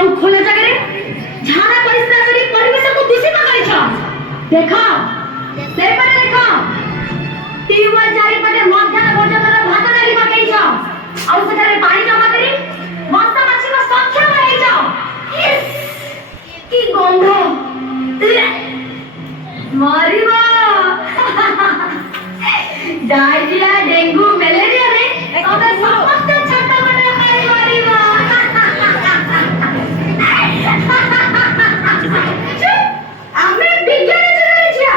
ଆଉ ଖୋଲା ଜାଗାରେ ଝାଡ଼ା ପରିସ୍ରା କରି ପରିବେଶକୁ ଦୂଷିତ କରିଛ। ଦେଖ ସେପଟେ ଦେଖ, ଟ୍ୟୁବୱେଲ୍ ଚାରିପଟେ ମଧ୍ୟାହ୍ନ ଭୋଜନର ଭାତ ଡାଲି ପକେଇଛ, ଆଉ ସେଠାରେ ପାଣି ଜମା କରି ମଶା ମାଛିଙ୍କ ସଂଖ୍ୟା ବଢ଼େଇଛ। କି ଗନ୍ଧ! ମରିବ। ଡାଇରିଆ, ଡେଙ୍ଗୁ, ମ୍ୟାଲେରିଆରେ ତମେ ସମସ୍ତେ ଛଟପଟ ଖାଇ ମରିବ। ଆମେ ବିଜ୍ଞାନ ଯୁଗରେ ଝିଅ,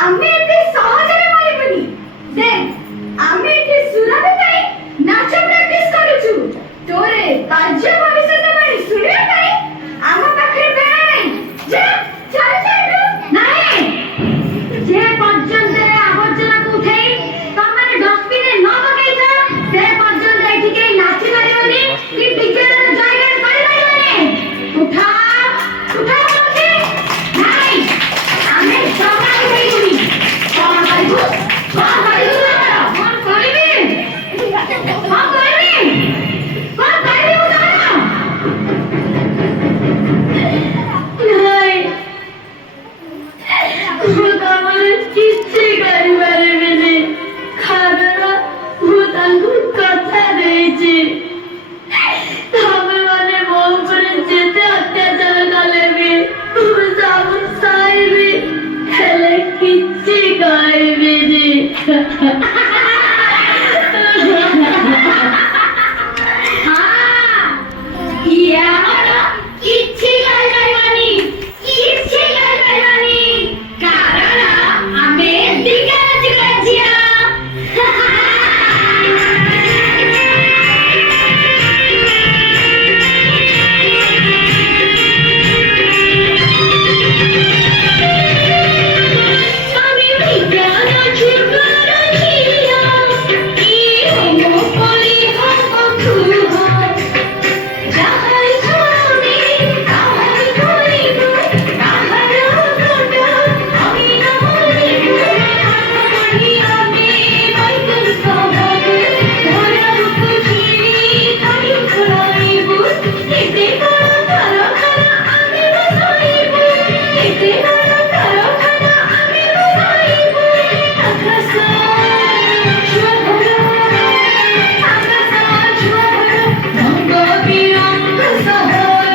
ଆମେ ଏତେ ସହଜରେ ମରିବୁନି। ଦେଖ ଆମେ ଏଠି ସୁରଭି ପାଇଁ ନାଚ ପ୍ରାକ୍ଟିସ କରୁଛୁ। ତୋରେ କାର୍ଯ୍ୟ ଭବିଷ୍ୟତବାଣୀ ଶୁଣିବା ପାଇଁ ଆମ ପାଖରେ ବେଳ ନାହିଁ। ଯା ଚାଲ ଚାଲ ନାହିଁ। ଯେ ପର୍ଯ୍ୟନ୍ତ ଆବର୍ଜନାକୁ ଉଠେଇ ତମେ ଡଷ୍ଟବିନରେ ନ ପକେଇଛ ସେ ପର୍ଯ୍ୟନ୍ତ ଏଠି କେହି ନାଚି ପାରିବନି କି ବିଜ୍ଞାନର ଜାয়গাରେ ପାରିବନି। ଉଠା ଉଠା କହୁଛି ନାହିଁ, ଆମେ ଜମା ଉଠେଇବୁନି। କଣ କରିବୁ? କଣ କରିବୁ? କଣ କରିବି? କଣ କରିବି? କଣ କରିବି ମୁଁ ତମର? ନାହିଁ, ମୁଁ ତମର କିଛି କରିପାରିବିନି, କାରଣ ମୁଁ ତାଙ୍କୁ କଥା ଦେଇଛି ତମେମାନେ ମୋ ଉପରେ ଯେତେ ଅତ୍ୟାଚାର କଲେ ବି ମୁଁ ସବୁ ସହିବି, ହେଲେ କିଛି କହିବିନି। ଇଏ ଆମର କିଛି କରିପାରିବନି, କିଛି କରିପାରିବନି, କାରଣ ଆମେ ବିଜ୍ଞାନ ଯୁଗର ଝିଅ। আমি বিজ্ঞান যুগর ঝিଅ, কি হব কলি হব খুহ, যাহার ছবি তাহার করিব, তাহার গুণ আমি ন বলিব। আমি বৈকুণ্ঠ হব, ধরাবুকু ছিড়ি তাই ঘুরাইব। এতে বড় কারখানা আমি বসাইব, এতে বড় কারখানা আমি বসাইব। আকাশ ছুঁয়া ভরা, আকাশ ছুঁয়া ভরা, রঙ্গ বিরঙ্গ সহর,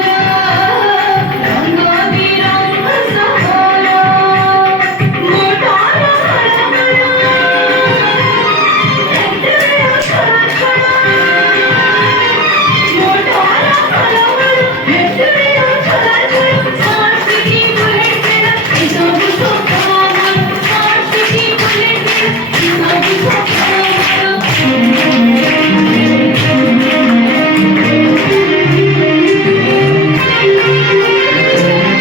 রঙ্গ বিরঙ্গ সহর। মোটর হল হল, ভেতরে ছড়া ছড়া, মোটর হল হল, ভেতরে ছড়া ছড়া। স্মার্ট সিটি বুলেট ট্রেন এসব স্বপ্ন আমার, স্মার্ট সিটি বুলেট ট্রেন এসব স্বপ্ন আমার।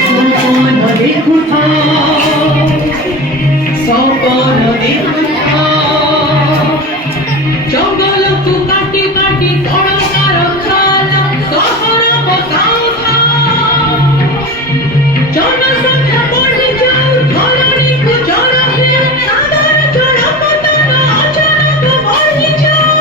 সপন দেখুথা, সপন দেখুথা, জঙ্গলকু কাটি কাটি কলকারখানা শহর বসাউথা। জনসংখ্যা বঢ়ি যাও, ধরণীকু জড় ହେଉ, ସାଗର ଜଳପତନ ଅଚାନକ ବଢ଼ି ଯାଉ।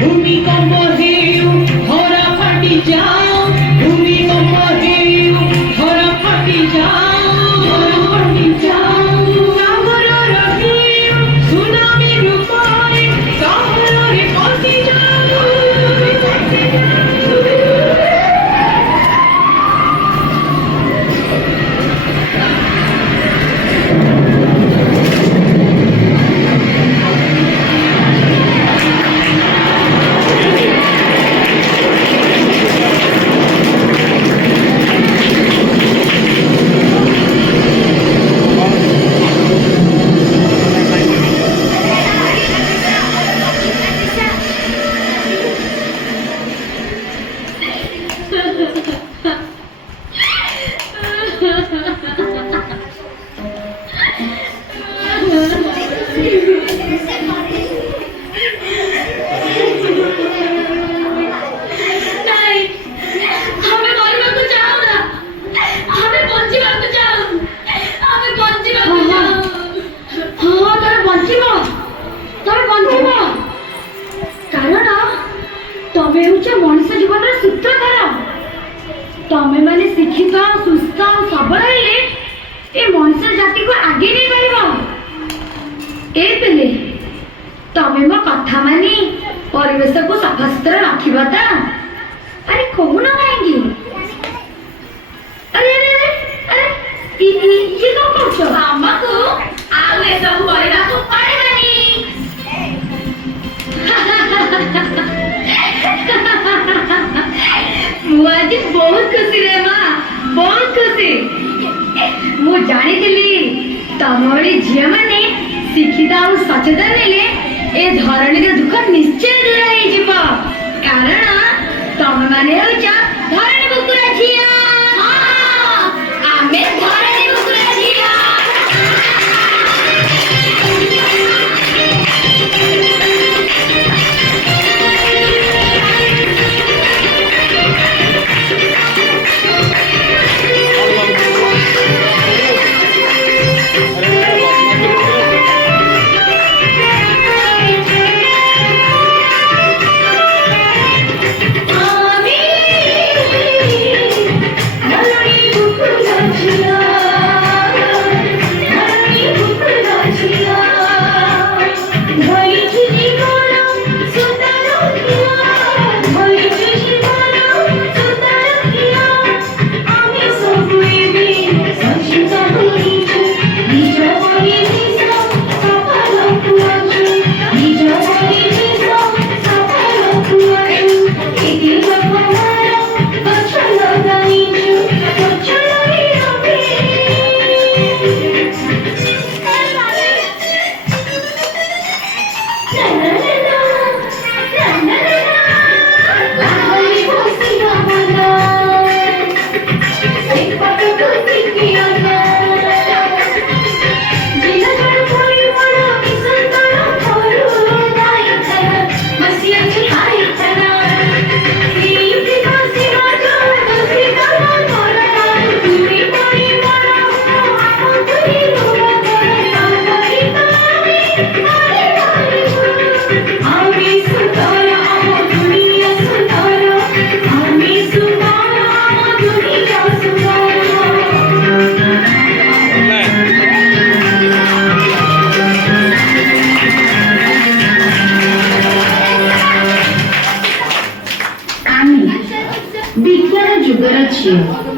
ভূমিকম্প হেউ, ধরা ফাটি যাও, ভূমিকম্প হেউ, ধরা ফাটি যাও, ধরা ফাটি যাও। সাগরর ঢেউ, সুনামি রূপে শহরে পশি যাও, পশি যাও। तमे माने शिक्षित सुस्थ सबल हेले ए मनुष्य जाति को आगे नहीं पाइब। ए पेले तमे मो कथा मानी परिवेश को सफा सुतरा रखिबा ता। अरे कहू ना काहेंगी। अरे अरे अरे अरे ये कौन करछो मामा को आउ ए सब करला को पड़ेगानी। मु आज बहुत खुशी रे मां, बहुत खुशी। मु जानी थिली तमरी झिया माने शिक्षित और सचेतन हेले ए धरणी रे दुख निश्चय दूर होई जिवो। कारण तमे माने होचा धरणी बुकुरा झिया। हां आमे धरणी बुकुरा झिया। विज्ञान जुगर झियो